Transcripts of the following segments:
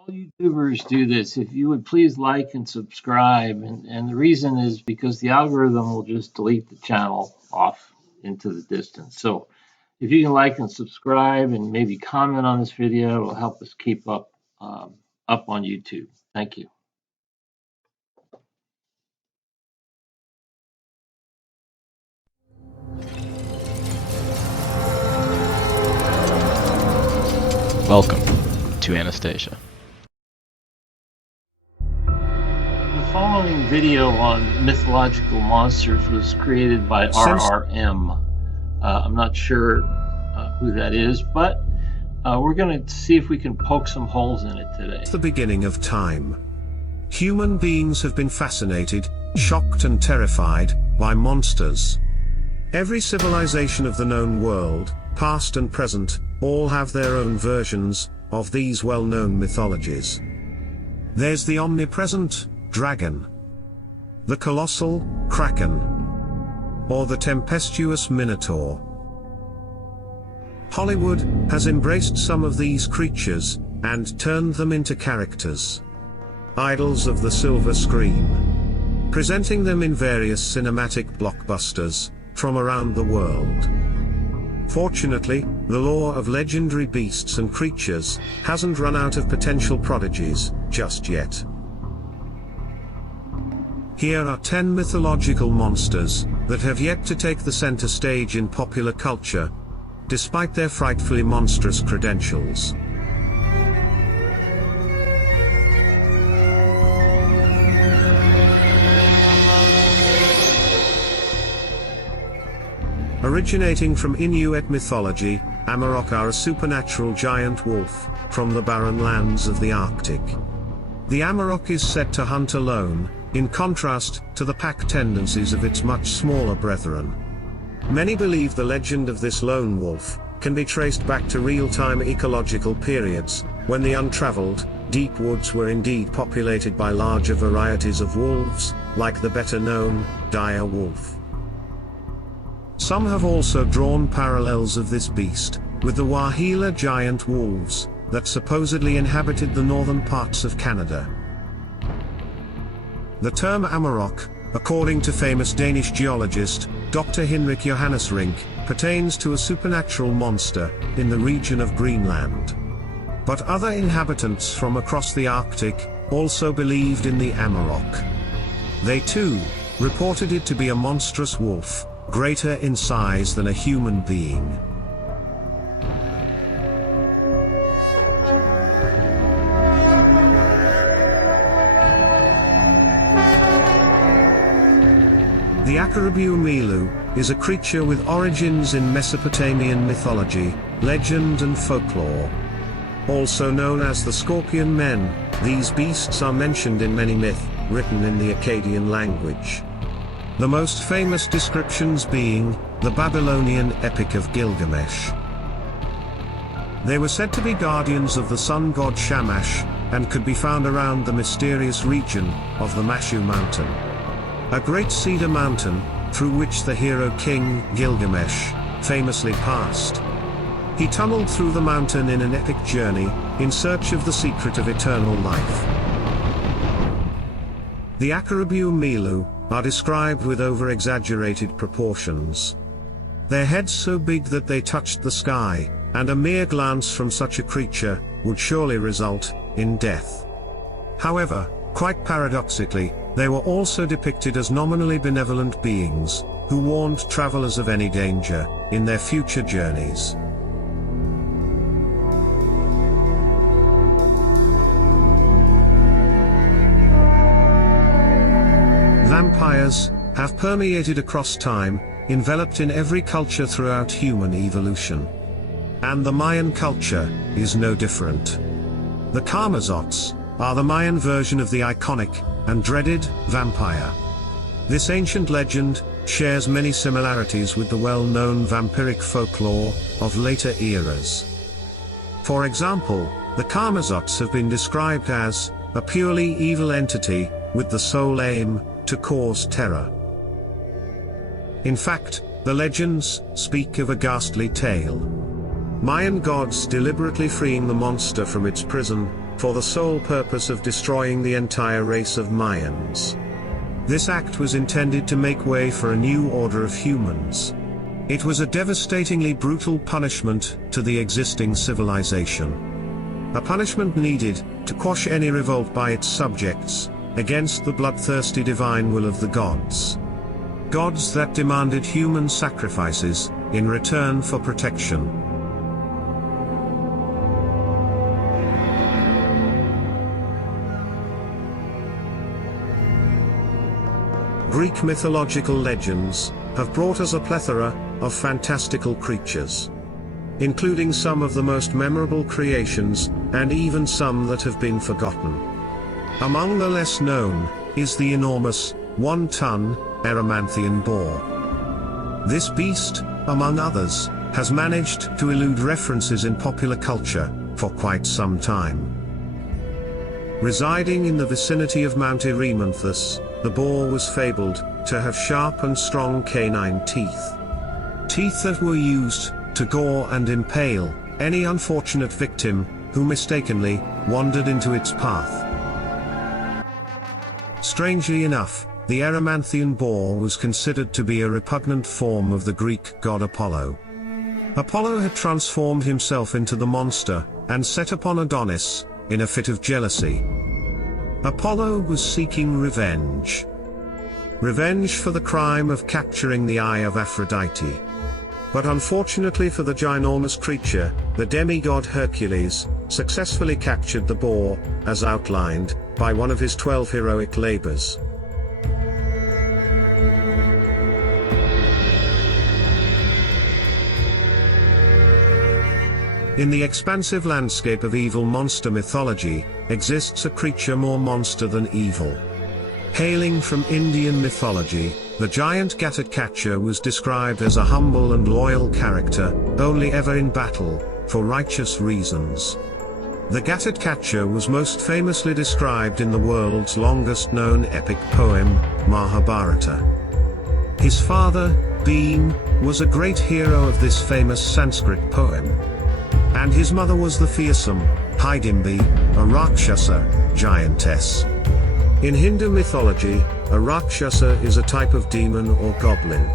All YouTubers do this. If you would please like and subscribe, and the reason is because the algorithm will just delete the channel off into the distance. So if you can like and subscribe and maybe comment on this video, it will help us keep up on YouTube. Thank you. Welcome to Anastasia. The following video on mythological monsters was created by RRM. I'm not sure who that is, but we're going to see if we can poke some holes in it today. Since the beginning of time, human beings have been fascinated, shocked and terrified by monsters. Every civilization of the known world, past and present, all have their own versions of these well-known mythologies. There's the omnipresent dragon, the colossal kraken, or the tempestuous minotaur. Hollywood has embraced some of these creatures and turned them into characters, idols of the silver screen, presenting them in various cinematic blockbusters from around the world. Fortunately, the lore of legendary beasts and creatures hasn't run out of potential prodigies just yet. Here are 10 mythological monsters that have yet to take the center stage in popular culture, despite their frightfully monstrous credentials. Originating from Inuit mythology, Amarok are a supernatural giant wolf from the barren lands of the Arctic. The Amarok is said to hunt alone, in contrast to the pack tendencies of its much smaller brethren. Many believe the legend of this lone wolf can be traced back to real-time ecological periods, when the untraveled, deep woods were indeed populated by larger varieties of wolves, like the better-known dire wolf. Some have also drawn parallels of this beast with the Wahila giant wolves that supposedly inhabited the northern parts of Canada. The term Amarok, according to famous Danish geologist Dr. Henrik Johannes Rink, pertains to a supernatural monster in the region of Greenland. But other inhabitants from across the Arctic also believed in the Amarok. They too reported it to be a monstrous wolf, greater in size than a human being. The Akarabu Milu is a creature with origins in Mesopotamian mythology, legend and folklore. Also known as the Scorpion Men, these beasts are mentioned in many myths written in the Akkadian language. The most famous descriptions being the Babylonian Epic of Gilgamesh. They were said to be guardians of the sun god Shamash, and could be found around the mysterious region of the Mashu Mountain, a great cedar mountain through which the hero king Gilgamesh famously passed. He tunneled through the mountain in an epic journey in search of the secret of eternal life. The Akarabu Milu are described with over-exaggerated proportions. Their heads so big that they touched the sky, and a mere glance from such a creature would surely result in death. However, quite paradoxically, they were also depicted as nominally benevolent beings, who warned travelers of any danger in their future journeys. Vampires have permeated across time, enveloped in every culture throughout human evolution. And the Mayan culture is no different. The Karmazots are the Mayan version of the iconic and dreaded vampire. This ancient legend shares many similarities with the well-known vampiric folklore of later eras. For example, the Karmazots have been described as a purely evil entity with the sole aim to cause terror. In fact, the legends speak of a ghastly tale. Mayan gods deliberately freeing the monster from its prison, for the sole purpose of destroying the entire race of Mayans. This act was intended to make way for a new order of humans. It was a devastatingly brutal punishment to the existing civilization. A punishment needed to quash any revolt by its subjects against the bloodthirsty divine will of the gods. Gods that demanded human sacrifices in return for protection. Greek mythological legends have brought us a plethora of fantastical creatures, including some of the most memorable creations, and even some that have been forgotten. Among the less known is the enormous, 1-ton, Erymanthian boar. This beast, among others, has managed to elude references in popular culture for quite some time. Residing in the vicinity of Mount Erymanthus, the boar was fabled to have sharp and strong canine teeth. Teeth that were used to gore and impale any unfortunate victim who mistakenly wandered into its path. Strangely enough, the Erymanthian boar was considered to be a repugnant form of the Greek god Apollo. Apollo had transformed himself into the monster and set upon Adonis in a fit of jealousy. Apollo was seeking revenge. Revenge for the crime of capturing the eye of Aphrodite. But unfortunately for the ginormous creature, the demigod Hercules successfully captured the boar, as outlined by one of his 12 heroic labors. In the expansive landscape of evil monster mythology, exists a creature more monster than evil. Hailing from Indian mythology, the giant Gatotkacha was described as a humble and loyal character, only ever in battle, for righteous reasons. The Gatotkacha was most famously described in the world's longest-known epic poem, Mahabharata. His father, Bhim, was a great hero of this famous Sanskrit poem. And his mother was the fearsome Hidimbi, a Rakshasa, giantess. In Hindu mythology, a Rakshasa is a type of demon or goblin.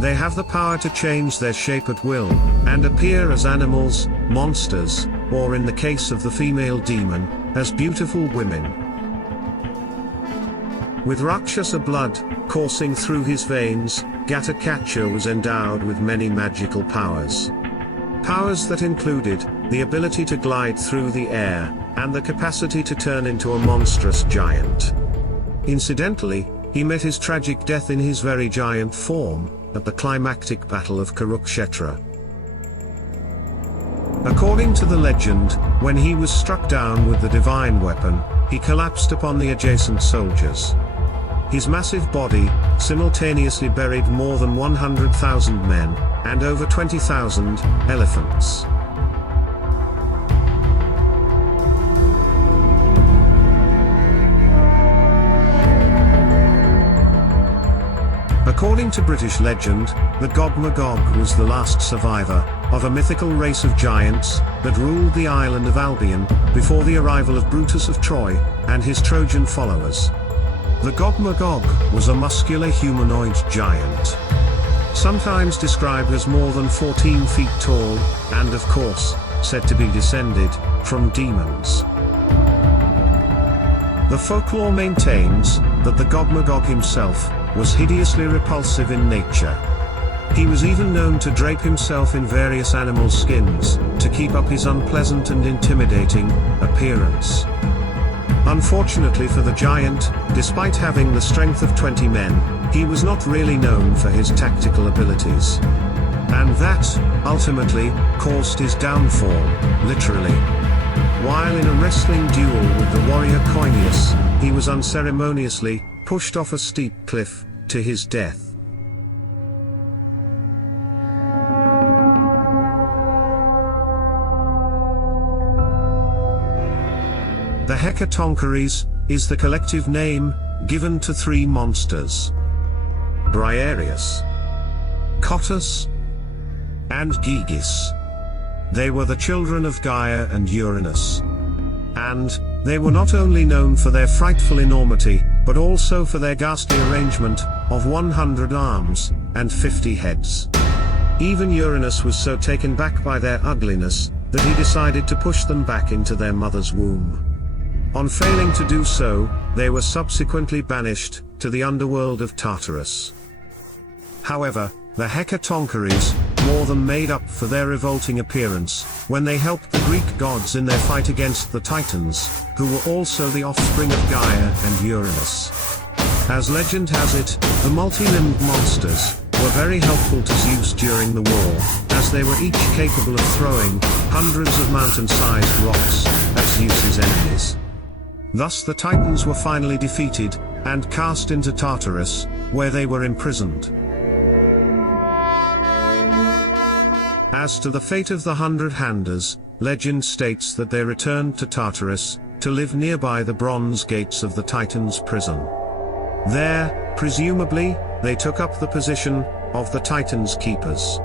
They have the power to change their shape at will, and appear as animals, monsters, or in the case of the female demon, as beautiful women. With Rakshasa blood coursing through his veins, Gatotkacha was endowed with many magical powers. Powers that included the ability to glide through the air, and the capacity to turn into a monstrous giant. Incidentally, he met his tragic death in his very giant form, at the climactic battle of Kurukshetra. According to the legend, when he was struck down with the divine weapon, he collapsed upon the adjacent soldiers. His massive body simultaneously buried more than 100,000 men, and over 20,000 elephants. According to British legend, the Gog Magog was the last survivor of a mythical race of giants that ruled the island of Albion before the arrival of Brutus of Troy and his Trojan followers. The Gog Magog was a muscular humanoid giant, sometimes described as more than 14 feet tall, and of course, said to be descended from demons. The folklore maintains that the Gog Magog himself was hideously repulsive in nature. He was even known to drape himself in various animal skins to keep up his unpleasant and intimidating appearance. Unfortunately for the giant, despite having the strength of 20 men, he was not really known for his tactical abilities. And that, ultimately, caused his downfall, literally. While in a wrestling duel with the warrior Coinius, he was unceremoniously pushed off a steep cliff to his death. The Hecatoncheires is the collective name given to three monsters: Briareus, Cottus, and Gigis. They were the children of Gaia and Uranus. And they were not only known for their frightful enormity, but also for their ghastly arrangement of 100 arms and 50 heads. Even Uranus was so taken back by their ugliness that he decided to push them back into their mother's womb. On failing to do so, they were subsequently banished to the underworld of Tartarus. However, the Hecatoncheires more than made up for their revolting appearance when they helped the Greek gods in their fight against the Titans, who were also the offspring of Gaia and Uranus. As legend has it, the multi-limbed monsters were very helpful to Zeus during the war, as they were each capable of throwing hundreds of mountain-sized rocks at Zeus's enemies. Thus the Titans were finally defeated and cast into Tartarus, where they were imprisoned. As to the fate of the 100-handers, legend states that they returned to Tartarus to live nearby the bronze gates of the Titans' prison. There, presumably, they took up the position of the Titans' keepers.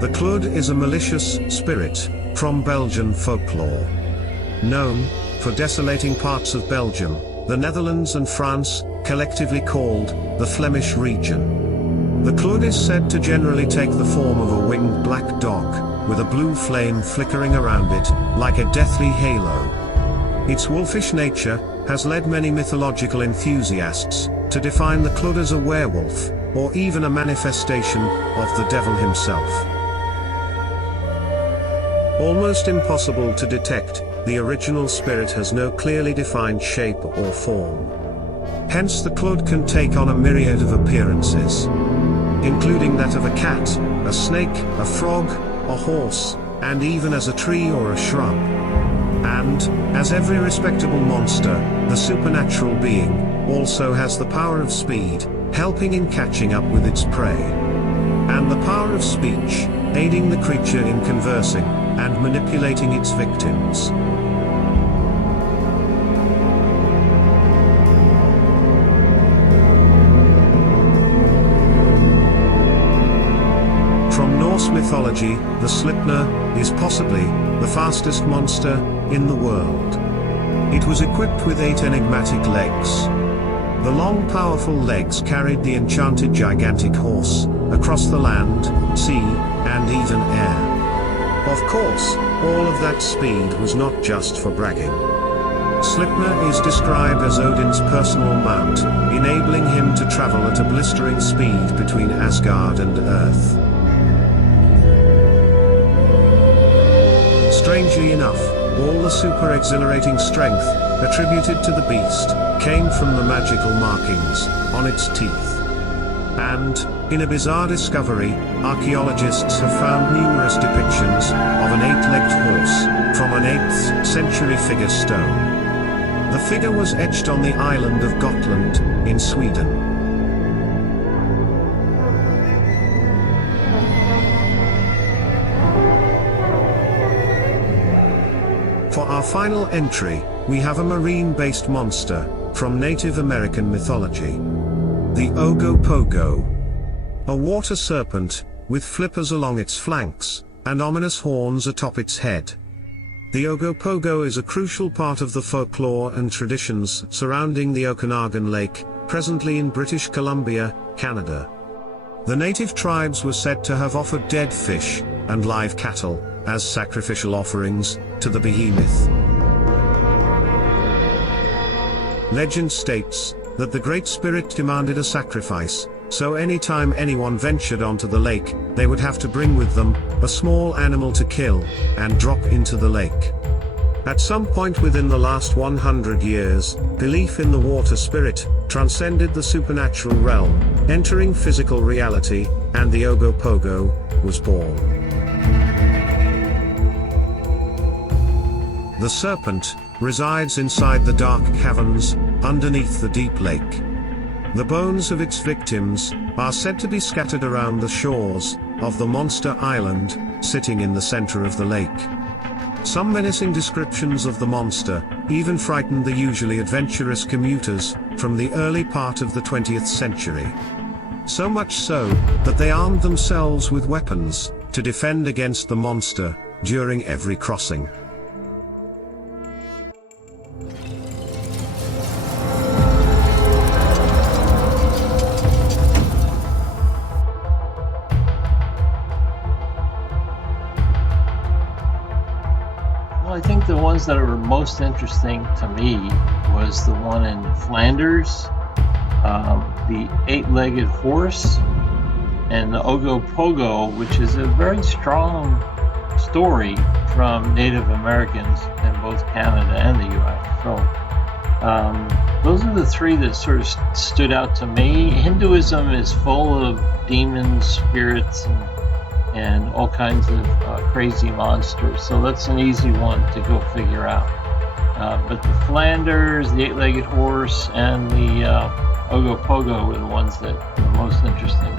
The Clod is a malicious spirit from Belgian folklore. Known for desolating parts of Belgium, the Netherlands and France, collectively called the Flemish region. The Clod is said to generally take the form of a winged black dog, with a blue flame flickering around it, like a deathly halo. Its wolfish nature has led many mythological enthusiasts to define the Clod as a werewolf, or even a manifestation of the devil himself. Almost impossible to detect, the original spirit has no clearly defined shape or form. Hence the Clod can take on a myriad of appearances, including that of a cat, a snake, a frog, a horse, and even as a tree or a shrub. And, as every respectable monster, the supernatural being also has the power of speed, helping in catching up with its prey. And the power of speech, aiding the creature in conversing and manipulating its victims. From Norse mythology, the Sleipnir is possibly the fastest monster in the world. It was equipped with 8 enigmatic legs. The long, powerful legs carried the enchanted gigantic horse across the land, sea, and even air. Of course, all of that speed was not just for bragging. Sleipnir is described as Odin's personal mount, enabling him to travel at a blistering speed between Asgard and Earth. Strangely enough, all the super exhilarating strength attributed to the beast came from the magical markings on its teeth. And, in a bizarre discovery, archaeologists have found numerous depictions of an 8-legged horse from an 8th century figure stone. The figure was etched on the island of Gotland, in Sweden. For our final entry, we have a marine-based monster from Native American mythology. The Ogopogo. A water serpent, with flippers along its flanks, and ominous horns atop its head. The Ogopogo is a crucial part of the folklore and traditions surrounding the Okanagan Lake, presently in British Columbia, Canada. The native tribes were said to have offered dead fish and live cattle as sacrificial offerings to the behemoth. Legend states that the Great Spirit demanded a sacrifice, so anytime anyone ventured onto the lake, they would have to bring with them a small animal to kill and drop into the lake. At some point within the last 100 years, belief in the water spirit transcended the supernatural realm, entering physical reality, and the Ogopogo was born. The serpent resides inside the dark caverns underneath the deep lake. The bones of its victims are said to be scattered around the shores of the monster island, sitting in the center of the lake. Some menacing descriptions of the monster even frightened the usually adventurous commuters from the early part of the 20th century. So much so, that they armed themselves with weapons, to defend against the monster, during every crossing. Well, I think the ones that were most interesting to me was the one in Flanders, the eight-legged horse, and the Ogopogo, which is a very strong story from Native Americans in both Canada and the US. So those are the three that sort of stood out to me. Hinduism is full of demons, spirits, and all kinds of crazy monsters. So that's an easy one to go figure out. But the Flanders, the eight-legged horse, and the Ogopogo were the ones that were most interesting.